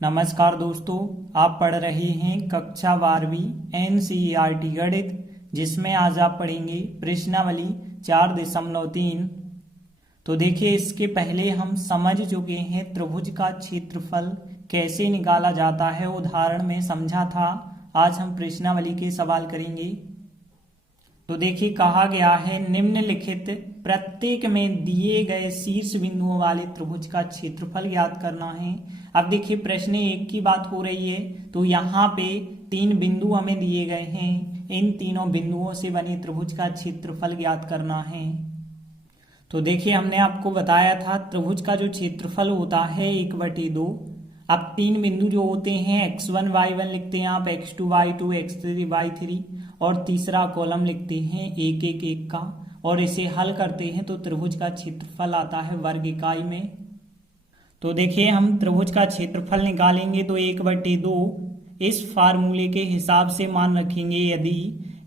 नमस्कार दोस्तों, आप पढ़ रहे हैं कक्षा 12वीं एनसीईआरटी गणित, जिसमें आज आप पढ़ेंगे प्रश्नावली 4.3। तो देखिए, इसके पहले हम समझ चुके हैं त्रिभुज का क्षेत्रफल कैसे निकाला जाता है, उदाहरण में समझा था। आज हम प्रश्नावली के सवाल करेंगे। तो देखिए, कहा गया है निम्नलिखित प्रत्येक में दिए गए शीर्ष बिंदुओं वाले त्रिभुज का क्षेत्रफल ज्ञात करना है। अब देखिए, प्रश्न 1 की बात हो रही है, तो यहाँ पे 3 बिंदु हमें दिए गए हैं। इन तीनों बिंदुओं से बने त्रिभुज का क्षेत्रफल ज्ञात करना है। तो देखिए, हमने आपको बताया था त्रिभुज का जो क्षेत्रफल होता है 1/2। अब 3 बिंदु जो होते हैं x1 y1 लिखते हैं आप, x2 y2 x3 y3, और तीसरा कॉलम लिखते हैं 1 1 1 का, और इसे हल करते हैं तो त्रिभुज का क्षेत्रफल आता है वर्ग इकाई में। तो देखिए, हम त्रिभुज का क्षेत्रफल निकालेंगे तो 1/2 इस फार्मूले के हिसाब से मान रखेंगे। यदि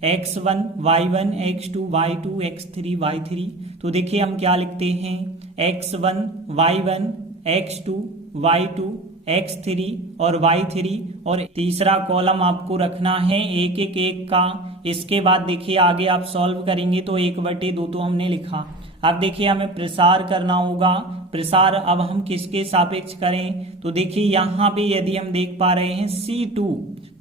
x1 y1 x2 y2 x3 y3, तो देखिए हम क्या लिखते हैं, x1 y1 x2 y2 x3 और y3, और तीसरा कॉलम आपको रखना है 1 1 1 का। इसके बाद देखिए आगे आप सॉल्व करेंगे तो 1/2 तो हमने लिखा। अब देखिए, हमें प्रसार करना होगा। प्रसार अब हम किसके सापेक्ष करें, तो देखिए यहाँ पे यदि हम देख पा रहे हैं C2,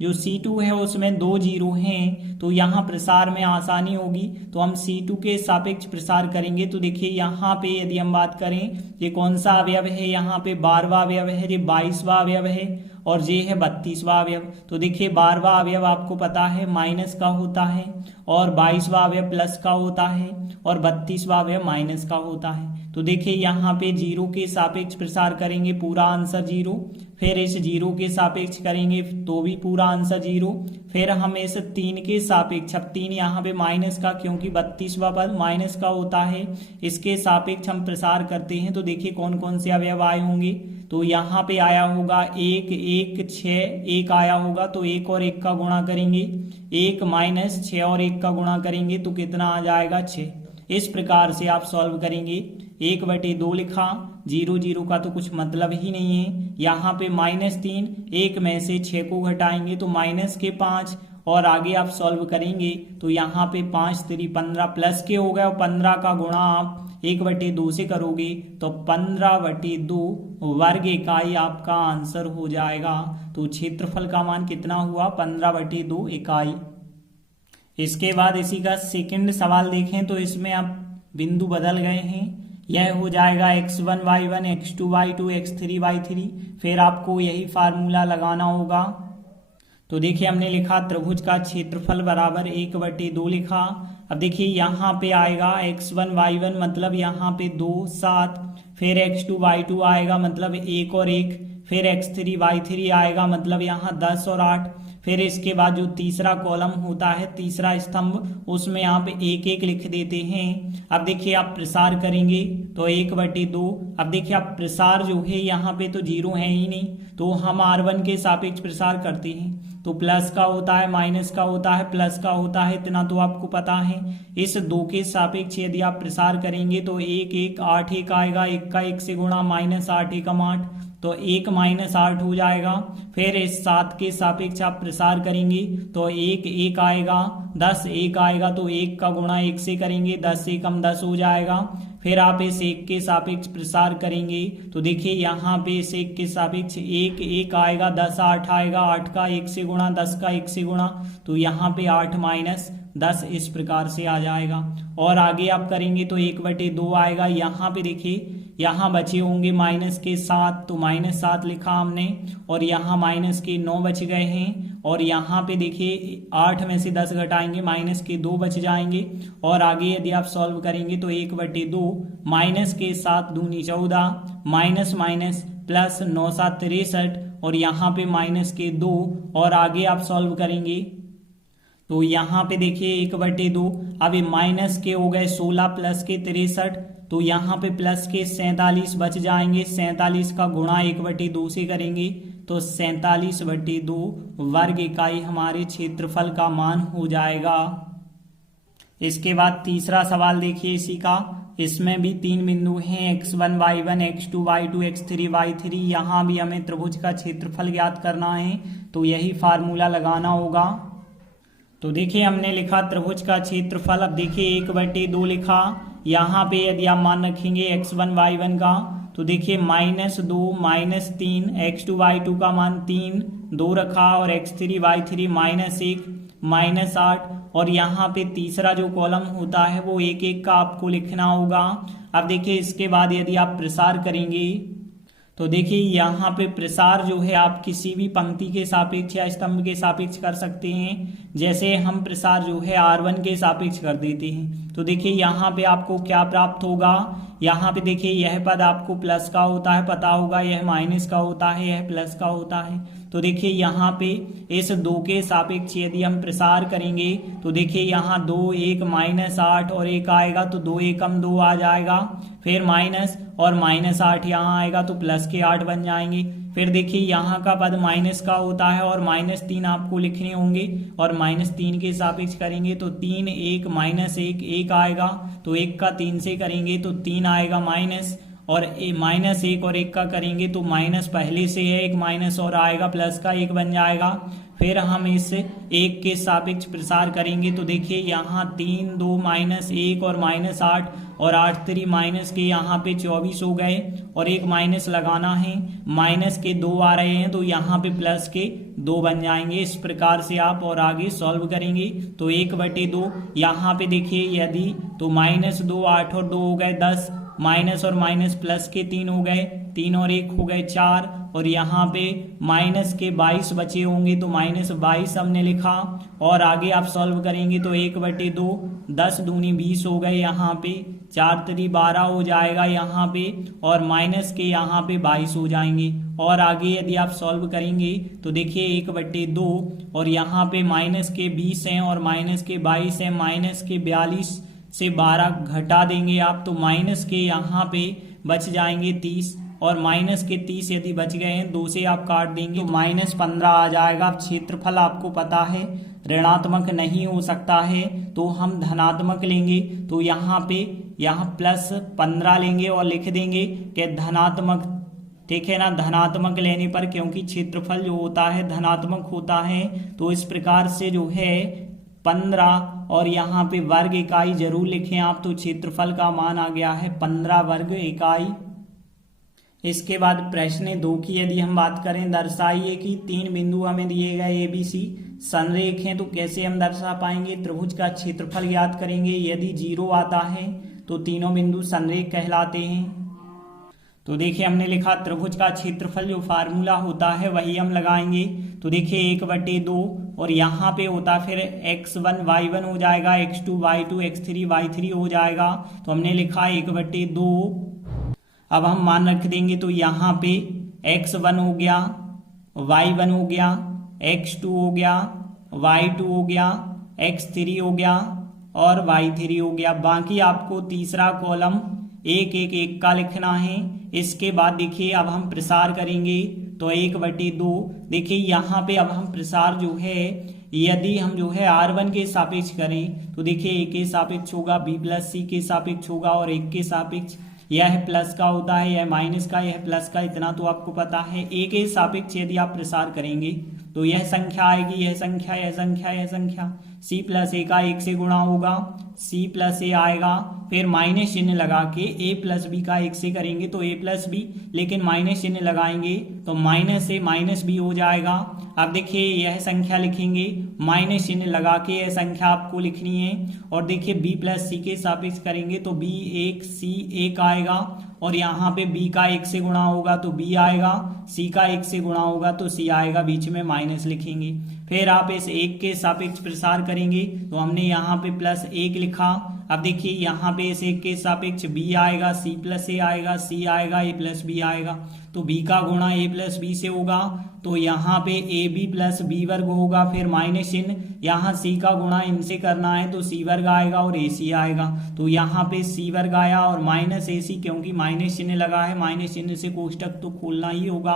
जो C2 है उसमें 2 जीरो हैं, तो यहाँ प्रसार में आसानी होगी, तो हम C2 के सापेक्ष प्रसार करेंगे। तो देखिए यहाँ पे यदि हम बात करें, ये कौन सा अवयव है, यहाँ पे 12वां अवयव है, ये 22वां अवयव है, और ये है 32वां अवयव। तो देखिए 12वां अवयव आपको पता है माइनस का होता है, और 22वां अवयव प्लस का होता है, और 32वां अवयव माइनस का होता है। तो देखिए यहाँ पे 0 के सापेक्ष प्रसार करेंगे, पूरा आंसर 0। फिर इस 0 के सापेक्ष करेंगे तो भी पूरा आंसर 0। फिर हम इस 3 के सापेक्ष, अब 3 यहाँ पे माइनस का, क्योंकि 32वां पद माइनस का होता है, इसके सापेक्ष हम प्रसार करते हैं। तो देखिए कौन कौन से अवयव आए होंगे, तो यहाँ पे आया होगा 1 1 6 1 आया होगा, तो 1 और 1 का गुणा करेंगे, 1 माइनस 6 और 1 का गुणा करेंगे तो कितना आ जाएगा, 6। इस प्रकार से आप सॉल्व करेंगे। 1/2 लिखा, 0 0 का तो कुछ मतलब ही नहीं है। यहाँ पे -3, 1 में से 6 को घटाएंगे तो -5, और आगे आप सॉल्व करेंगे तो यहाँ पे 5 3 15 प्लस के हो गए, और 15 का गुणा आप 1/2 से करोगे तो 15/2 वर्ग इकाई आपका आंसर हो जाएगा। तो क्षेत्रफल का मान कितना हुआ, 15/2 इकाई। इसके बाद इसी का सेकंड सवाल देखें तो इसमें आप बिंदु बदल गए हैं। यह हो जाएगा x1 y1 x2 y2 x3 y3। फिर आपको यही फार्मूला लगाना होगा। तो देखिए हमने लिखा त्रिभुज का क्षेत्रफल बराबर 1/2 लिखा। अब देखिए यहाँ पे आएगा x1 y1 मतलब यहाँ पे 2 7, फिर x2 y2 आएगा मतलब 1 और 1, फिर x3 y3 आएगा मतलब यहाँ 10 और 8। फिर इसके बाद जो तीसरा कॉलम होता है, तीसरा स्तंभ, उसमें यहाँ पे 1 1 लिख देते हैं। अब देखिए आप प्रसार करेंगे तो 1/2। अब देखिए आप प्रसार जो है यहाँ पे तो 0 है ही नहीं, तो हम R1 के सापेक्ष प्रसार करते हैं, तो प्लस का होता है, माइनस का होता है, प्लस का होता है, इतना तो आपको पता है। इस 2 के सापेक्ष यदि आप प्रसार करेंगे तो 1 1 8 1 आएगा, 1 का 1 से गुणा, -8 1 8, तो 1 -8 हो जाएगा। फिर इस 7 के सापेक्ष आप प्रसार करेंगे तो 1 1 आएगा, 10 1 आएगा, तो 1 का गुणा 1 से करेंगे, 10 से कम 10 हो जाएगा। फिर आप इस 1 के सापेक्ष प्रसार करेंगे तो देखिए यहाँ पे इस 1 के सापेक्ष 1 1 आएगा, 10 8 आएगा, 8 का 1 से गुणा, 10 का 1 से गुणा, तो यहाँ पे 8 -10 इस प्रकार से आ जाएगा। और आगे आप करेंगे तो 1/2 आएगा। यहाँ पे देखिए यहाँ बचे होंगे -7, तो -7 लिखा हमने, और यहाँ -9 बच गए हैं। और यहाँ पे देखिए 8 में से 10 घटाएंगे, -2 बच जाएंगे। और आगे यदि आप सॉल्व करेंगे तो 1/2 -7 दूनी 14, माइनस माइनस प्लस 9 7 63, और यहाँ पे -2, और आगे आप सॉल्व करेंगे तो यहाँ पे देखिए 1/2। अब ये माइनस के हो गए 16 प्लस के 63, तो यहाँ पे प्लस के 47 बच जाएंगे। 47 का गुणा 1/2 से करेंगे तो 47/2 वर्ग इकाई हमारे क्षेत्रफल का मान हो जाएगा। इसके बाद तीसरा सवाल देखिए इसी का। इसमें भी 3 बिंदु हैं x1 y1 x2 y2 x3 y3। यहाँ भी हमें त्रिभुज का क्षेत्रफल ज्ञात करना है, तो यही फार्मूला लगाना होगा। तो देखिए हमने लिखा त्रिभुज का क्षेत्रफल। अब देखिए 1/2 लिखा। यहाँ पे यदि आप मान रखेंगे x1 y1 का, तो देखिए -2 -3 x2 y2 का मान 3 2 रखा और x3 y3 -1 -8। और यहाँ पे तीसरा जो कॉलम होता है वो 1 1 का आपको लिखना होगा। अब देखिए इसके बाद यदि आप प्रसार करेंगे तो देखिए यहाँ पे प्रसार जो है आप किसी भी पंक्ति के सापेक्ष या स्तंभ के सापेक्ष कर सकते हैं। जैसे हम प्रसार जो है R1 के सापेक्ष कर देते हैं, तो देखिए यहाँ पे आपको क्या प्राप्त होगा। यहाँ पे देखिए यह पद आपको प्लस का होता है पता होगा, यह माइनस का होता है, यह प्लस का होता है। तो देखिए यहाँ पे इस 2 के सापेक्ष यदि हम प्रसार करेंगे तो देखिए यहाँ 2 1 -8 और 1 आएगा, तो 2 एकम 2 आ जाएगा। फिर माइनस और -8 यहाँ आएगा तो प्लस के 8 बन जाएंगे। फिर देखिए यहाँ का पद माइनस का होता है और -3 आपको लिखने होंगे और -3 के सापेक्ष करेंगे तो 3 1 -1 1 आएगा, तो 1 का 3 से करेंगे तो 3 आएगा माइनस, और -1 और 1 का करेंगे तो माइनस पहले से है, एक माइनस और आएगा, प्लस का 1 बन जाएगा। फिर हम इस 1 के सापेक्ष प्रसार करेंगे तो देखिए यहाँ 3 2 -1 और -8 और 8 3 माइनस के यहाँ पे 24 हो गए और एक माइनस लगाना है, माइनस के 2 आ रहे हैं तो यहाँ पे प्लस के 2 बन जाएंगे। इस प्रकार से आप और आगे सॉल्व करेंगे तो 1/2 यहाँ पे देखिए यदि तो -2 8 और 2 हो गए 10, माइनस और माइनस प्लस के 3 हो गए, 3 और 1 हो गए 4, और यहाँ पे माइनस के 22 बचे होंगे तो -22 हमने लिखा। और आगे आप सॉल्व करेंगे तो 1/2 10 दूनी 20 हो गए, यहाँ पे 4 3 12 हो जाएगा यहाँ पे, और माइनस के यहाँ पे 22 हो जाएंगे। और आगे यदि आप सॉल्व करेंगे तो देखिए 1/2 और यहाँ पे माइनस के 20 हैं और माइनस के 22 हैं, माइनस के 42 से 12 घटा देंगे आप तो माइनस के यहाँ पे बच जाएंगे 30, और माइनस के 30 यदि बच गए हैं 2 से आप काट देंगे तो -15 आ जाएगा। अब क्षेत्रफल आपको पता है ऋणात्मक नहीं हो सकता है तो हम धनात्मक लेंगे, तो यहाँ +15 लेंगे और लिख देंगे कि धनात्मक, ठीक है ना। धनात्मक लेने पर क्योंकि क्षेत्रफल जो होता है धनात्मक होता है तो इस प्रकार से जो है 15 और यहाँ पे वर्ग इकाई जरूर लिखें आप, तो क्षेत्रफल का मान आ गया है 15 वर्ग इकाई। इसके बाद प्रश्न 2 की यदि हम बात करें, दर्शाइए कि 3 बिंदु हमें दिए गए ABC संरेख हैं, तो कैसे हम दर्शा पाएंगे। त्रिभुज का क्षेत्रफल ज्ञात करेंगे, यदि 0 आता है तो तीनों बिंदु संरेख कहलाते हैं। तो देखिए हमने लिखा त्रिभुज का क्षेत्रफल जो फार्मूला होता है वही हम लगाएंगे। तो देखिए 1/2 और यहाँ पे होता फिर x1 y1 हो जाएगा, x2 y2 x3 y3 हो जाएगा, तो हमने लिखा 1/2। अब हम मान रख देंगे तो यहाँ पे x1 हो गया, y1 हो गया, x2 हो गया, y2 हो गया, x3 हो गया और y3 हो गया। बाकी आपको तीसरा कॉलम 1 1 1 का लिखना है। इसके बाद देखिए अब हम प्रसार करेंगे तो 1/2। देखिए यहाँ पे अब हम प्रसार जो है यदि हम जो है R1 के सापेक्ष करें तो देखिए A के सापेक्ष होगा, B + C के सापेक्ष होगा और 1 के सापेक्ष, यह प्लस का होता है, यह माइनस का, यह प्लस का, इतना तो आपको पता है। A के सापेक्ष यदि आप प्रसार करेंगे तो यह संख्या आएगी, यह संख्या, यह संख्या, यह संख्या। C + A का 1 से गुणा होगा, C + A आएगा, फिर माइनस चिन्ह लगा के A + B का 1 से करेंगे तो A + B, लेकिन माइनस चिन्ह लगाएंगे तो -A -B हो जाएगा। अब देखिए यह संख्या लिखेंगे, माइनस चिन्ह लगा के यह संख्या आपको लिखनी है। और देखिए B + C के सापेक्ष करेंगे तो B 1 C 1 आएगा, और यहाँ पे B का 1 से गुणा होगा तो B आएगा, C का 1 से गुणा होगा तो C आएगा, बीच में माइनस लिखेंगे। फिर आप इस 1 के सापेक्ष प्रसार करेंगे तो हमने यहाँ पे +1 लिखा। अब देखिए यहाँ पे इस 1 के सापेक्ष B आएगा, C + A आएगा, C आएगा, A + B आएगा, तो B का गुणा A + B से होगा तो यहाँ पे AB + B वर्ग होगा, फिर माइनस चिन्ह, यहाँ C का गुणा इनसे करना है तो C वर्ग आएगा और AC आएगा, तो यहाँ पे C वर्ग आया और -AC, क्योंकि माइनस चिन्ह लगा है, माइनस चिन्ह से कोष्टक तो खोलना ही होगा।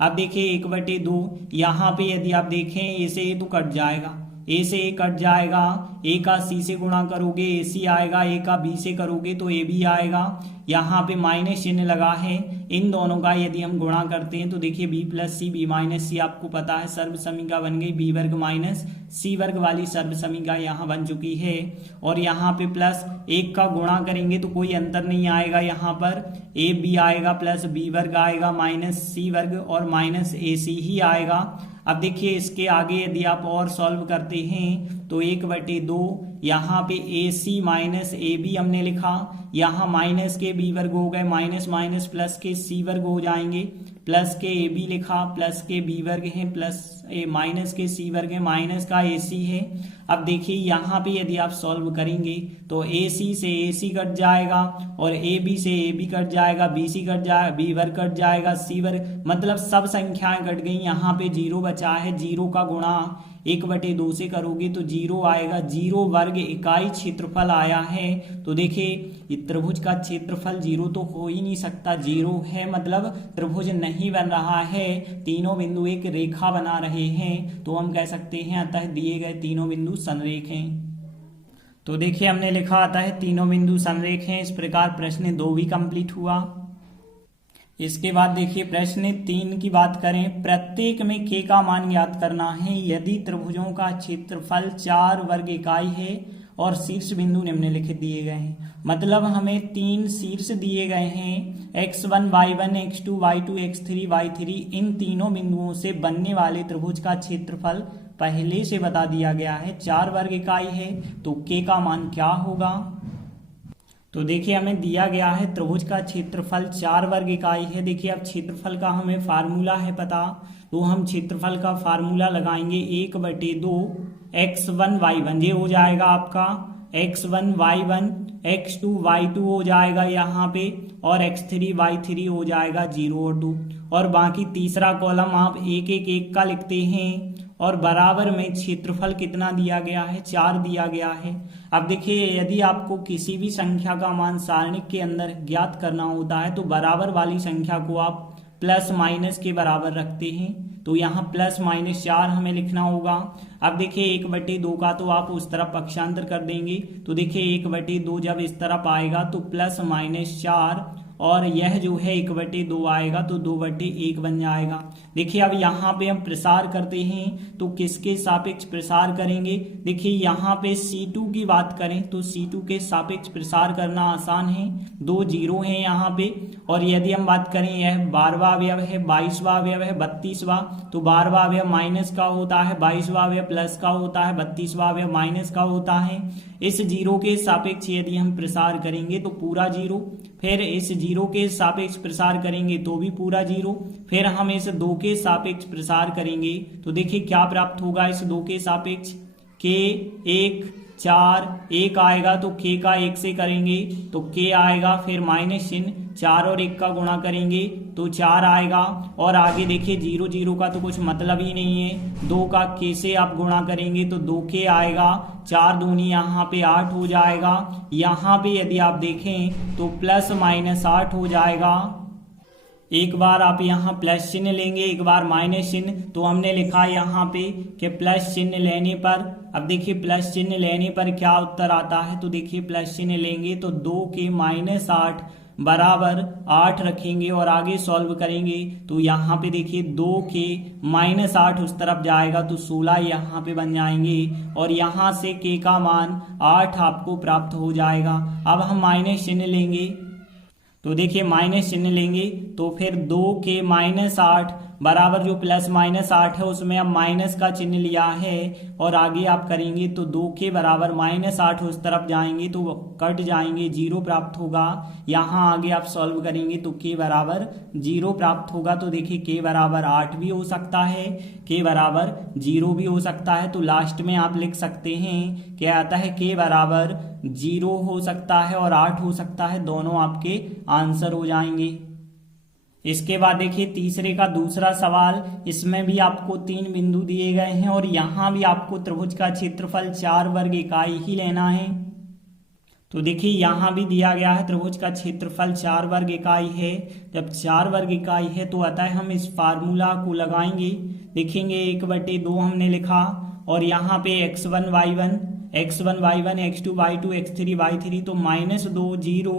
अब देखिए 1/2 यहाँ पे यदि आप देखें इसे तो कट जाएगा, ए से ए कट जाएगा, ए का सी से गुणा करोगे ए सी आएगा, ए का बी से करोगे तो ए बी आएगा। यहाँ पे माइनस चिन्ह लगा है, इन दोनों का यदि हम गुणा करते हैं तो देखिए बी प्लस सी, बी माइनस सी आपको पता है सर्व समीका बन गई, बी वर्ग माइनस सी वर्ग वाली सर्व समीका यहाँ बन चुकी है। और यहाँ पे प्लस एक का गुणा करेंगे तो कोई अंतर नहीं आएगा, यहाँ पर ए बी आएगा प्लस बी वर्ग आएगा माइनस सी वर्ग और माइनस ए सी ही आएगा। अब देखिए इसके आगे यदि आप और सॉल्व करते हैं तो 1/2 यहाँ पे ए सी माइनस ए बी हमने लिखा, यहाँ माइनस के बी वर्ग हो गए, माइनस माइनस प्लस के सी वर्ग हो जाएंगे, प्लस के ए बी लिखा, प्लस के बी वर्ग है, प्लस माइनस के सी वर्ग है, माइनस का ए सी है। अब देखिए यहाँ पे यदि आप सॉल्व करेंगे तो ए सी से ए सी कट जाएगा और ए बी से ए बी कट जाएगा, बी सी कट जाएगा, बी वर्ग कट जाएगा, सी वर्ग, मतलब सब संख्याएं कट गई। यहाँ पे 0 बचा है, 0 का गुणा 1/2 से करोगे तो 0 आएगा, 0 वर्ग इकाई क्षेत्रफल आया है। तो देखिए त्रिभुज का क्षेत्रफल 0 तो हो ही नहीं सकता, 0 है मतलब त्रिभुज नहीं बन रहा है, तीनों बिंदु एक रेखा बना रहे हैं, तो हम कह सकते हैं अतः दिए गए तीनों बिंदु संरेख हैं। तो देखिए हमने लिखा आता है तीनों बिंदु संरेख हैं। इस प्रकार प्रश्न 2 भी कंप्लीट हुआ। इसके बाद देखिए प्रश्न 3 की बात करें, प्रत्येक में के का मान ज्ञात करना है यदि त्रिभुजों का क्षेत्रफल 4 वर्ग इकाई है और शीर्ष बिंदु निम्नलिखित दिए गए हैं। मतलब हमें 3 शीर्ष दिए गए हैं, x1 y1 x2 y2 x3 y3, इन तीनों बिंदुओं से बनने वाले त्रिभुज का क्षेत्रफल पहले से बता दिया गया है, 4 वर्ग इकाई है, तो के का मान क्या होगा। तो देखिए हमें दिया गया है त्रिभुज का क्षेत्रफल 4 वर्ग इकाई है। देखिए अब क्षेत्रफल का हमें फार्मूला है पता, तो हम क्षेत्रफल का फार्मूला लगाएंगे 1/2 x1 y1, ये हो जाएगा आपका x1 y1 x2 y2 हो जाएगा यहाँ पे, और x3 y3 हो जाएगा 0 और 2, और बाकी तीसरा कॉलम आप एक एक एक का लिखते हैं, और बराबर में क्षेत्रफल कितना दिया गया है, 4 दिया गया है। अब देखिए यदि आपको किसी भी संख्या का मान सारणिक के अंदर ज्ञात करना होता है तो बराबर वाली संख्या को आप प्लस माइनस के बराबर रखते हैं, तो यहाँ प्लस माइनस 4 हमें लिखना होगा। अब देखिए 1/2 का तो आप उस तरफ पक्षांतर कर देंगे, तो देखिए 1/2 जब इस तरफ आएगा तो प्लस माइनस 4, और यह जो है 1/2 आएगा तो 2/1 बन जाएगा। देखिए अब यहाँ पे हम प्रसार करते हैं तो किसके सापेक्ष प्रसार करेंगे, देखिए यहाँ पे C2 की बात करें तो C2 के सापेक्ष प्रसार करना आसान है, 2 0 हैं यहाँ पे, और यदि हम बात करें यह 12वां अवयव है, 22वां अवयव है, 32वां, तो 12वां अवयव माइनस का होता है, 22वां अवयव प्लस का होता है, 32वां अवयव माइनस का होता है। इस 0 के सापेक्ष यदि हम प्रसार करेंगे तो पूरा 0, फिर इस 0 के सापेक्ष प्रसार करेंगे तो भी पूरा 0, फिर हम इस 2 के सापेक्ष प्रसार करेंगे तो देखिए क्या प्राप्त होगा इस 2 के सापेक्ष, के 1 4 1 आएगा तो के का 1 से करेंगे तो के आएगा, फिर माइनस चिन्ह, 4 और 1 का गुणा करेंगे तो 4 आएगा, और आगे देखिए 0 0 का तो कुछ मतलब ही नहीं है, 2 का के से आप गुणा करेंगे तो 2 के आएगा, 4 दूनी यहाँ पे 8 हो जाएगा। यहाँ पे यदि आप देखें तो प्लस माइनस 8 हो जाएगा, एक बार आप यहाँ प्लस चिन्ह लेंगे, एक बार माइनस चिन्ह, तो हमने लिखा यहाँ पे कि प्लस चिन्ह लेने पर, अब देखिए प्लस चिन्ह लेने पर क्या उत्तर आता है, तो देखिए प्लस चिन्ह लेंगे तो 2 के -8 बराबर 8 रखेंगे और आगे सॉल्व करेंगे तो यहाँ पे देखिए 2 के -8 उस तरफ जाएगा तो 16 यहाँ पे बन जाएंगे, और यहाँ से के का मान 8 आपको प्राप्त हो जाएगा। अब हम माइनस चिन्ह लेंगे, तो देखिए माइनस चिन्ह लेंगे तो फिर 2 के -8 बराबर जो प्लस -8 है उसमें अब माइनस का चिन्ह लिया है, और आगे आप करेंगे तो 2 के बराबर -8 उस तरफ जाएंगे तो कट जाएंगे, 0 प्राप्त होगा। यहाँ आगे आप सॉल्व करेंगे तो के बराबर 0 प्राप्त होगा, तो देखिए के बराबर 8 भी हो सकता है, के बराबर 0 भी हो सकता है, तो लास्ट में आप लिख सकते हैं क्या आता है, के बराबर 0 हो सकता है और 8 हो सकता है, दोनों आपके आंसर हो जाएंगे। इसके बाद देखिए तीसरे का दूसरा सवाल, इसमें भी आपको 3 बिंदु दिए गए हैं और यहाँ भी आपको त्रिभुज का क्षेत्रफल 4 वर्ग इकाई ही लेना है। तो देखिए यहाँ भी दिया गया है त्रिभुज का क्षेत्रफल 4 वर्ग इकाई है, जब 4 वर्ग इकाई है तो अतः हम इस फार्मूला को लगाएंगे, देखेंगे 1/2 हमने लिखा और यहाँ पे x1 y1 x2 y2 x3 y3, तो -2 0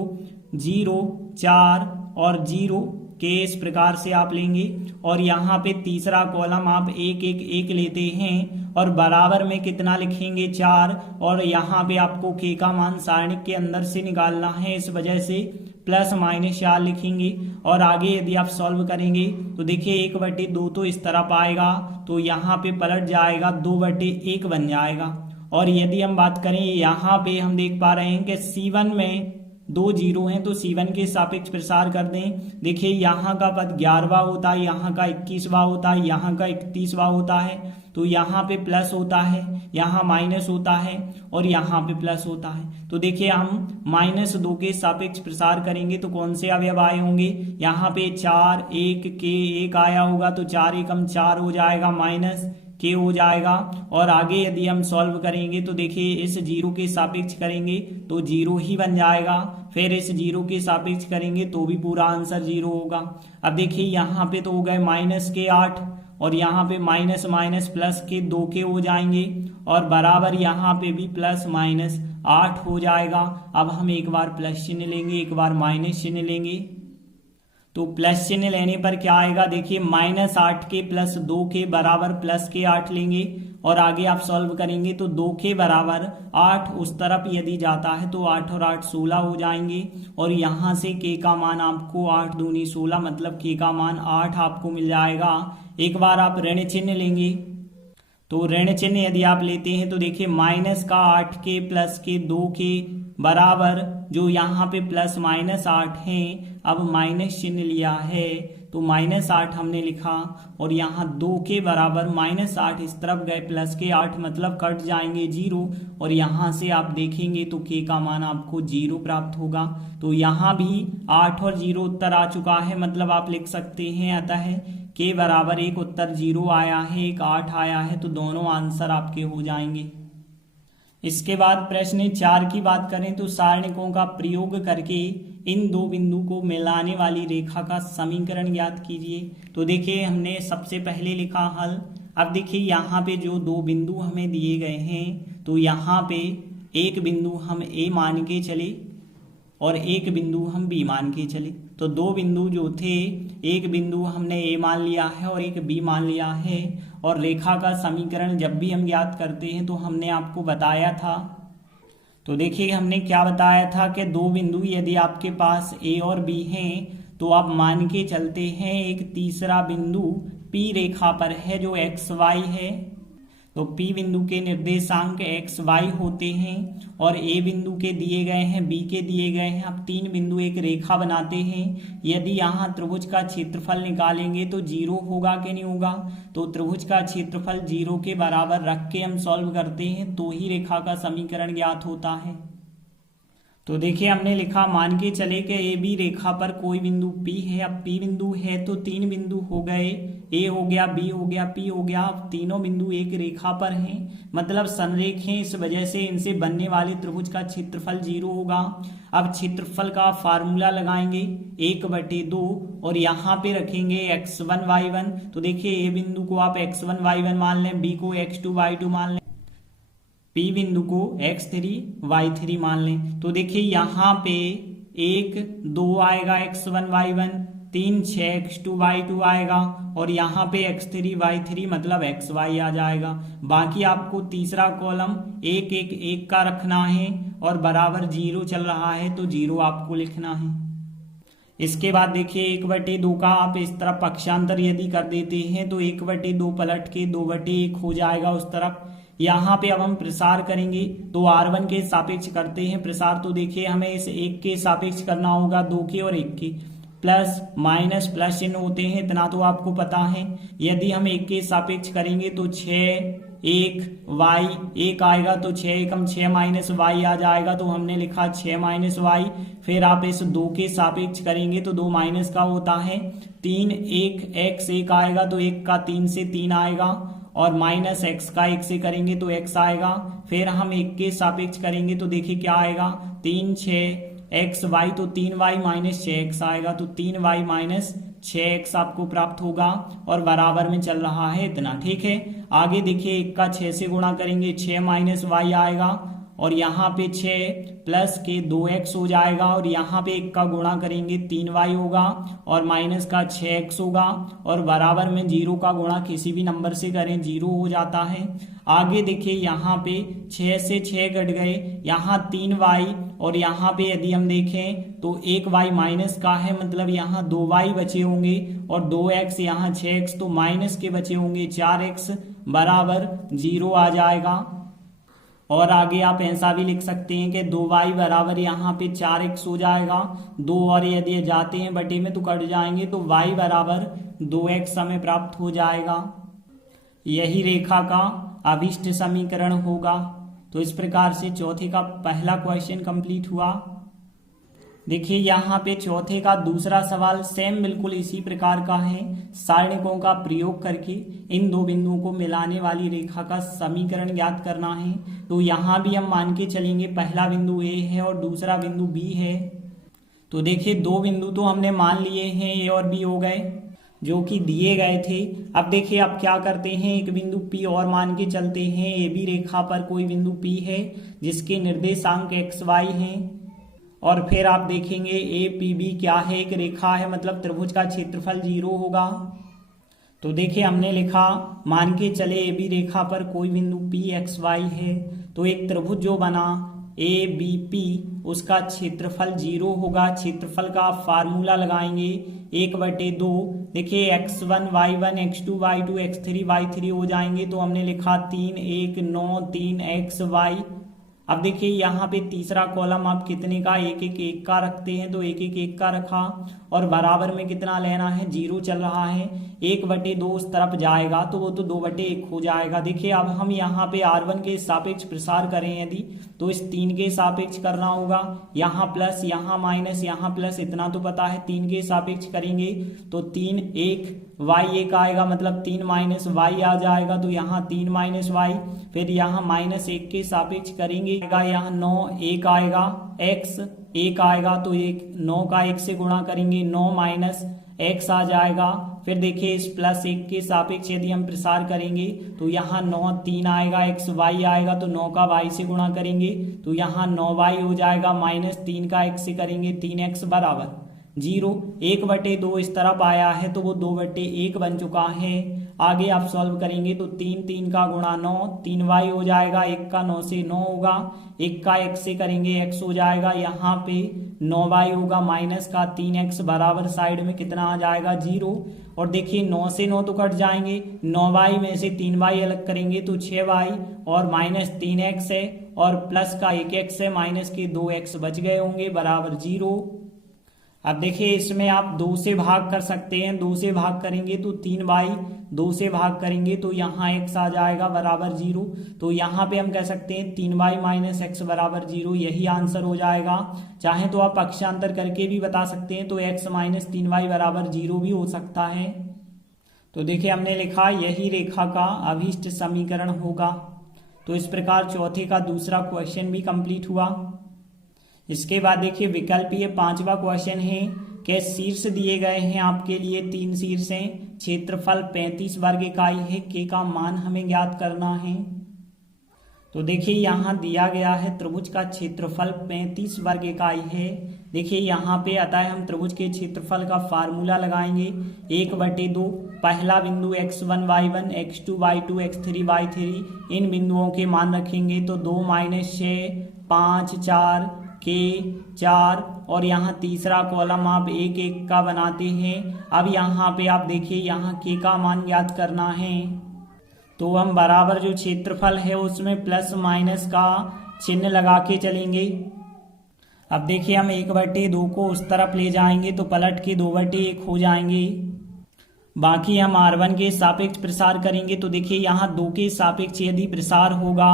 0 4 और 0 के इस प्रकार से आप लेंगे। और यहाँ पे तीसरा कॉलम आप 1 1 1 लेते हैं और बराबर में कितना लिखेंगे 4, और यहाँ पे आपको के का मान सारणी के अंदर से निकालना है, इस वजह से ±4 लिखेंगे। और आगे यदि आप सॉल्व करेंगे तो देखिए 1/2 तो इस तरफ आएगा, तो यहाँ पे पलट जाएगा 2/1 बन जाएगा। और यदि हम बात करें यहाँ पे हम देख पा रहे हैं कि C1 में 2 0 हैं, तो C1 के सापेक्ष प्रसार कर दें। देखिए यहाँ का पद 11वां होता है, यहाँ का 21वां होता है, यहाँ का 31वां होता है, तो यहाँ पे प्लस होता है, यहाँ माइनस होता है और यहाँ पे प्लस होता है। तो देखिए हम -2 के सापेक्ष प्रसार करेंगे तो कौन से अवयव आए होंगे, यहाँ पे 4 1 के 1 आया होगा, तो 4 एकम 4 हो जाएगा, माइनस के हो जाएगा। और आगे यदि हम सॉल्व करेंगे तो देखिए इस 0 के सापेक्ष करेंगे तो 0 ही बन जाएगा, फिर इस 0 के सापेक्ष करेंगे तो भी पूरा आंसर 0 होगा। अब देखिए यहाँ पे तो हो गए -8 और यहाँ पे माइनस माइनस प्लस के 2 के हो जाएंगे और बराबर यहाँ पे भी ±8 हो जाएगा। अब हम एक बार प्लस चिन्ह लेंगे, एक बार माइनस चिन्ह लेंगे। तो प्लस चिन्ह लेने पर क्या आएगा, देखिए -8 के प्लस 2 के बराबर प्लस के 8 लेंगे और आगे आप सॉल्व करेंगे तो 2 के बराबर 8 उस तरफ यदि जाता है तो 8 और 8 16 हो जाएंगे। और यहाँ से के का मान आपको 8 दूनी 16, मतलब के का मान 8 आपको मिल जाएगा। एक बार आप ऋण चिन्ह लेंगे, तो ऋण चिन्ह यदि आप लेते हैं तो देखिए -8 के प्लस के 2 के बराबर, जो यहाँ पे +-8 हैं, अब माइनस चिन्ह लिया है तो -8 हमने लिखा और यहाँ 2 के बराबर -8 इस तरफ गए, प्लस के 8 मतलब कट जाएंगे 0 और यहाँ से आप देखेंगे तो के का मान आपको 0 प्राप्त होगा। तो यहाँ भी 8 और 0 उत्तर आ चुका है, मतलब आप लिख सकते हैं अतः के बराबर एक उत्तर 0 आया है, एक 8 आया है, तो दोनों आंसर आपके हो जाएंगे। इसके बाद प्रश्न 4 की बात करें तो सारणिकों का प्रयोग करके इन दो बिंदु को मिलाने वाली रेखा का समीकरण ज्ञात कीजिए। तो देखिए हमने सबसे पहले लिखा हल। अब देखिए यहाँ पे जो दो बिंदु हमें दिए गए हैं, तो यहाँ पे एक बिंदु हम ए मान के चले और एक बिंदु हम बी मान के चले। तो दो बिंदु जो थे, एक बिंदु हमने ए मान लिया है और एक बी मान लिया है। और रेखा का समीकरण जब भी हम ज्ञात करते हैं तो हमने आपको बताया था, तो देखिए हमने क्या बताया था कि दो बिंदु यदि आपके पास ए और बी हैं तो आप मान के चलते हैं एक तीसरा बिंदु पी रेखा पर है जो एक्स वाई है। तो पी बिंदु के निर्देशांक एक्स वाई होते हैं और ए बिंदु के दिए गए हैं, बी के दिए गए हैं। अब तीन बिंदु एक रेखा बनाते हैं। यदि यहाँ त्रिभुज का क्षेत्रफल निकालेंगे तो 0 होगा कि नहीं होगा, तो त्रिभुज का क्षेत्रफल 0 के बराबर रख के हम सॉल्व करते हैं तो ही रेखा का समीकरण ज्ञात होता है। तो देखिए हमने लिखा मान के चले कि ए बी रेखा पर कोई बिंदु पी है। अब पी बिंदु है तो तीन बिंदु हो गए, ए हो गया, बी हो गया, पी हो गया। अब तीनों बिंदु एक रेखा पर हैं, मतलब संरेखें, इस वजह से इनसे बनने वाले त्रिभुज का क्षेत्रफल 0 होगा। अब क्षेत्रफल का फार्मूला लगाएंगे 1/2 और यहाँ पे रखेंगे x1 y1। तो देखिए ए बिंदु को आप x1 y1 मान लें, बी को x2 y2 मान लें, पी बिंदु को x3 y3 मान लें। तो देखिए यहाँ पे 1 2 आएगा x1 y1, 3 6 x2 y2 आएगा और यहाँ पे x3 y3 मतलब xy आ जाएगा। बाकी आपको तीसरा कॉलम 1 1 1 का रखना है और बराबर 0 चल रहा है तो 0 आपको लिखना है। इसके बाद देखिए 1/2 का आप इस तरफ पक्षांतर यदि कर देते हैं तो 1/2 पलट के 2/1 हो जाएगा उस तरफ। यहाँ पे अब हम प्रसार करेंगे तो R1 के सापेक्ष करते हैं प्रसार। तो देखिए हमें इस 1 के सापेक्ष करना होगा 2 के और 1 के, प्लस माइनस प्लस चिन्ह होते हैं, इतना तो आपको पता है। यदि हम 1 के सापेक्ष करेंगे तो 6 1 y 1 आएगा तो 6 एकम 6 माइनस y आ जाएगा, तो हमने लिखा 6 माइनस y। फिर आप इस 2 के सापेक्ष करेंगे तो 2 माइनस का होता है 3 1 x 1 आएगा तो 1 का 3 से 3 आएगा और माइनस x का 1 से करेंगे तो x आएगा। फिर हम 1 के सापेक्ष करेंगे तो देखिए क्या आएगा 3 6 x y, तो 3y माइनस 6x आएगा तो 3y माइनस 6x आपको प्राप्त होगा और बराबर में चल रहा है इतना। ठीक है, आगे देखिए 1 का 6 से गुणा करेंगे 6 माइनस वाई आएगा और यहाँ पे 6 प्लस के 2x हो जाएगा और यहाँ पे 1 का गुणा करेंगे 3y होगा और माइनस का 6x होगा और बराबर में 0 का गुणा किसी भी नंबर से करें 0 हो जाता है। आगे देखिए यहाँ पे 6 से 6 कट गए, यहाँ 3y और यहाँ पे यदि हम देखें तो 1y माइनस का है, मतलब यहाँ 2y बचे होंगे और 2x यहाँ 6x तो माइनस के बचे होंगे 4x बराबर 0 आ जाएगा। और आगे आप ऐसा भी लिख सकते हैं कि 2y बराबर यहाँ पे 4x हो जाएगा, 2 और यदि जाते हैं बटे में तो कट जाएंगे तो y बराबर 2x हमें प्राप्त हो जाएगा। यही रेखा का अभिष्ट समीकरण होगा। तो इस प्रकार से चौथे का पहला क्वेश्चन कंप्लीट हुआ। देखिए यहाँ पे चौथे का दूसरा सवाल सेम बिल्कुल इसी प्रकार का है। सारणिकों का प्रयोग करके इन दो बिंदुओं को मिलाने वाली रेखा का समीकरण ज्ञात करना है। तो यहाँ भी हम मान के चलेंगे पहला बिंदु ए है और दूसरा बिंदु बी है। तो देखिए दो बिंदु तो हमने मान लिए हैं, ए और बी हो गए जो कि दिए गए थे। अब देखिए अब क्या करते हैं, एक बिंदु P और मान के चलते हैं। ए बी रेखा पर कोई बिंदु P है जिसके निर्देशांक XY हैं और फिर आप देखेंगे ए पी बी क्या है, एक रेखा है, मतलब त्रिभुज का क्षेत्रफल 0 होगा। तो देखिए हमने लिखा मान के चले ए बी रेखा पर कोई बिंदु P XY है तो एक त्रिभुज जो बना ABP उसका क्षेत्रफल 0 होगा। क्षेत्रफल का आप फार्मूला लगाएंगे 1/2। देखिए x1 y1 x2 y2 x3 y3 हो जाएंगे तो हमने लिखा 3 1 9 3 xy। अब देखिए यहाँ पे तीसरा कॉलम आप कितने का 1 1 1 का रखते हैं तो 1 1 1 का रखा और बराबर में कितना लेना है, 0 चल रहा है। 1/2 उस तरफ जाएगा तो वो तो 2/1 हो जाएगा। देखिए अब हम यहाँ पे r1 के सापेक्ष प्रसार करें यदि तो इस 3 के सापेक्ष करना होगा, यहाँ प्लस यहाँ माइनस यहाँ प्लस, इतना तो पता है। 3 के सापेक्ष करेंगे तो 3 1 y 1 आएगा, मतलब 3 माइनस y आ जाएगा तो यहाँ 3 माइनस y। फिर यहाँ -1 के सापेक्ष करेंगे, यहाँ 9 1 आएगा, x 1 आएगा तो 9 का 1 से गुणा करेंगे 9 माइनस x आ जाएगा। फिर देखिए इस +1 के सापेक्ष यदि हम प्रसार करेंगे तो यहाँ 9 3 आएगा, x y आएगा तो 9 का y से गुणा करेंगे तो यहाँ 9y हो जाएगा, -3 का x से करेंगे 3x बराबर 0। 1/2 इस तरफ आया है तो वो 2/1 बन चुका है। आगे आप सॉल्व करेंगे तो 3 3 का गुणा 9 3y हो जाएगा, 1 का 9 से 9 होगा, 1 का x से करेंगे x हो जाएगा, यहाँ पे 9y होगा माइनस का 3x बराबर साइड में कितना आ जाएगा 0। और देखिए 9 से 9 तो कट जाएंगे, 9y में से 3y अलग करेंगे तो 6y और -3x है और प्लस का 1x है, माइनस के 2x बच गए होंगे बराबर 0। अब देखिए इसमें आप 2 से भाग कर सकते हैं, 2 से भाग करेंगे तो 3y, 2 से भाग करेंगे तो यहाँ x आ जाएगा बराबर 0। तो यहाँ पे हम कह सकते हैं 3y माइनस x बराबर 0, यही आंसर हो जाएगा। चाहे तो आप पक्षांतर करके भी बता सकते हैं तो x माइनस 3y बराबर 0 भी हो सकता है। तो देखिए हमने लिखा यही रेखा का अभीष्ट समीकरण होगा। तो इस प्रकार चौथे का दूसरा क्वेश्चन भी कंप्लीट हुआ। इसके बाद देखिए विकल्पीय 5वां क्वेश्चन है कि शीर्ष दिए गए हैं आपके लिए 3 शीर्ष हैं, क्षेत्रफल 35 वर्ग इकाई है, के का मान हमें ज्ञात करना है। तो देखिए यहाँ दिया गया है त्रिभुज का क्षेत्रफल 35 वर्ग इकाई है। देखिए यहाँ पे आता है हम त्रिभुज के क्षेत्रफल का फार्मूला लगाएंगे 1/2। पहला बिंदु x1 y1 x2 y2 x3 y3 इन बिंदुओं के मान रखेंगे तो 2 - 6 5 4 के 4 और यहाँ तीसरा कॉलम आप 1 1 का बनाते हैं। अब यहाँ पे आप देखिए यहाँ के का मान ज्ञात करना है तो हम बराबर जो क्षेत्रफल है उसमें प्लस माइनस का चिन्ह लगा के चलेंगे। अब देखिए हम 1/2 को उस तरफ ले जाएंगे तो पलट के 2/1 हो जाएंगे। बाकी हम r1 के सापेक्ष प्रसार करेंगे तो देखिए यहाँ 2 के सापेक्ष यदि प्रसार होगा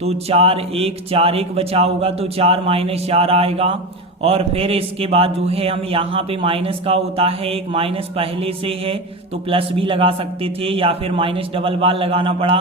तो 4 1 बचा होगा तो 4 - 4 आएगा। और फिर इसके बाद जो है हम यहाँ पे माइनस का होता है, एक माइनस पहले से है तो प्लस भी लगा सकते थे या फिर माइनस डबल बार लगाना पड़ा।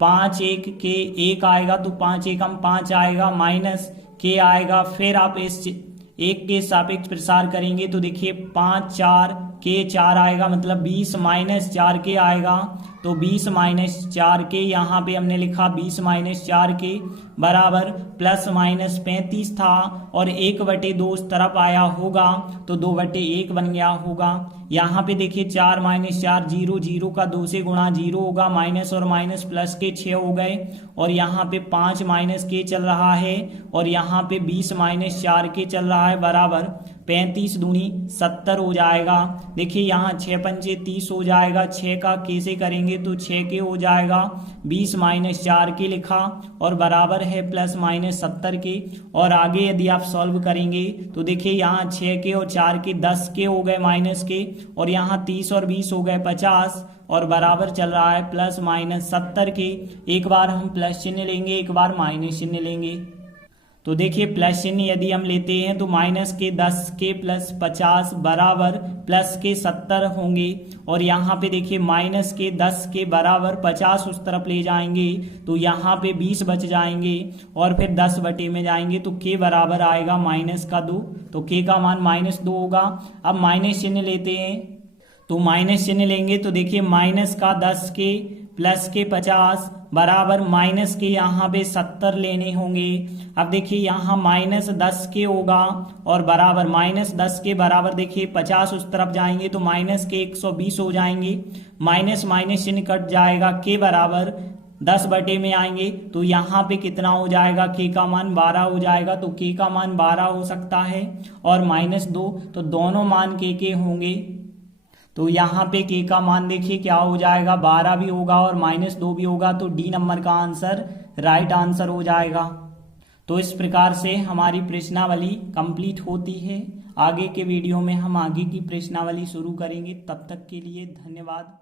5 1 के 1 आएगा तो 5 1 5 आएगा, माइनस के आएगा। फिर आप इस 1 के सापेक्ष प्रसार करेंगे तो देखिए 5 4 के 4 आएगा, मतलब 20 माइनस 4 के आएगा। तो 20 माइनस 4 के यहाँ पे हमने लिखा 20 माइनस 4 के बराबर प्लस माइनस 35 था, और 1/2 उस तरफ आया होगा तो 2/1 बन गया होगा। यहाँ पे देखिए 4 माइनस 4 0, 0 का 2 से गुणा 0 होगा, माइनस और माइनस प्लस के 6 हो गए, और यहाँ पे 5 माइनस के चल रहा है, और यहाँ पे 20 माइनस 4 के चल रहा है बराबर 35 दूनी 70 हो जाएगा। देखिए यहाँ 6 पंचे 30 हो जाएगा, 6 का कैसे करेंगे तो 6 के हो जाएगा, 20 माइनस 4 के लिखा और बराबर है प्लस माइनस 70 के। और आगे यदि आप सॉल्व करेंगे तो देखिए यहाँ 6 के और 4 के 10 के हो गए माइनस के, और यहाँ 30 और 20 हो गए 50, और बराबर चल रहा है प्लस माइनस 70 के। एक बार हम प्लस चिन्ह लेंगे, एक बार माइनस चिन्ह लेंगे। तो देखिए प्लस चिन्ह यदि हम लेते हैं तो माइनस के 10 के प्लस 50 बराबर प्लस के 70 होंगे, और यहाँ पे देखिए माइनस के 10 के बराबर 50 उस तरफ ले जाएंगे तो यहाँ पे 20 बच जाएंगे, और फिर 10 बटे में जाएंगे तो के बराबर आएगा माइनस का 2, तो के का मान -2 होगा। अब माइनस चिन्ह लेते हैं, तो माइनस चिन्ह लेंगे तो देखिए माइनस का 10 के प्लस के 50 बराबर माइनस के यहाँ पे 70 लेने होंगे। अब देखिए यहाँ -10 के होगा और बराबर -10 के बराबर देखिए 50 उस तरफ जाएंगे तो माइनस के 120 हो जाएंगे, माइनस माइनस चिन्ह कट जाएगा, के बराबर 10 बटे में आएंगे तो यहाँ पे कितना हो जाएगा, के का मान 12 हो जाएगा। तो के का मान 12 हो सकता है और -2, तो दोनों मान के होंगे। तो यहाँ पे के का मान देखिए क्या हो जाएगा, 12 भी होगा और -2 भी होगा, तो डी नंबर का आंसर राइट आंसर हो जाएगा। तो इस प्रकार से हमारी प्रश्नावली कंप्लीट होती है। आगे के वीडियो में हम आगे की प्रश्नावली शुरू करेंगे। तब तक के लिए धन्यवाद।